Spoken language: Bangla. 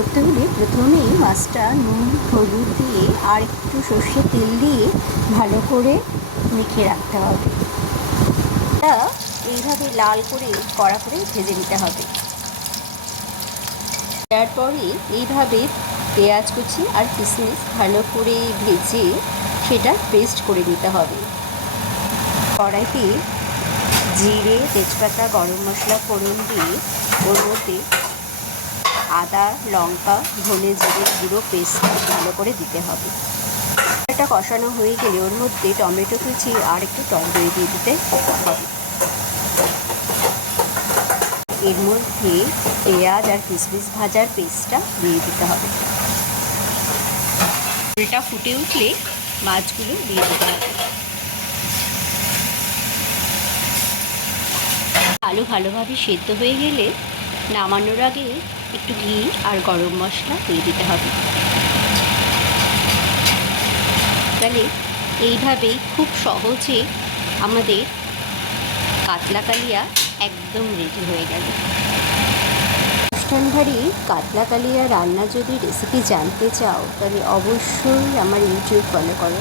করতে হলে প্রথমেই মাছটা নুন হলুদ দিয়ে আর একটু সর্ষের তেল দিয়ে ভালো করে মেখে রাখতে হবে। এটা এইভাবে লাল করে কড়া করে ভেজে নিতে হবে। তারপরে এইভাবে পেঁয়াজ কুচি আর কিশমিশ ভালো করে ভেজে সেটা পেস্ট করে নিতে হবে। কড়াইতে জিরে, তেজপাতা, গরম মশলা ফোড়ন দিয়ে ওর মধ্যে আদা, লঙ্কা, ধনে জিরে গুঁড়ো পেস্ট ভালো করে দিতে হবে। এটা কষানো হয়ে গেলে ওর মধ্যে টমেটো কুচি আর একটু টক দই দিয়ে দিতে হবে। এর মধ্যে পেঁয়াজ আর কিশমিশ ভাজার পেস্টটা দিয়ে দিতে হবে। ঝোলটা ফুটে উঠলে মাছগুলো দিয়ে দিতে হবে। আলু ভালোভাবে সেদ্ধ হয়ে গেলে নামানোর আগে একটু ঘি আর গরম মশলা দিয়ে দিতে হবে। তাহলে এইভাবেই খুব সহজে আমাদের কাতলা কালিয়া একদম রেডি হয়ে গেল। অনুষ্ঠানবাড়ি কাতলা কালিয়া রান্না যদি রেসিপি জানতে চাও তাহলে অবশ্যই আমার ইউটিউব ফলো করো।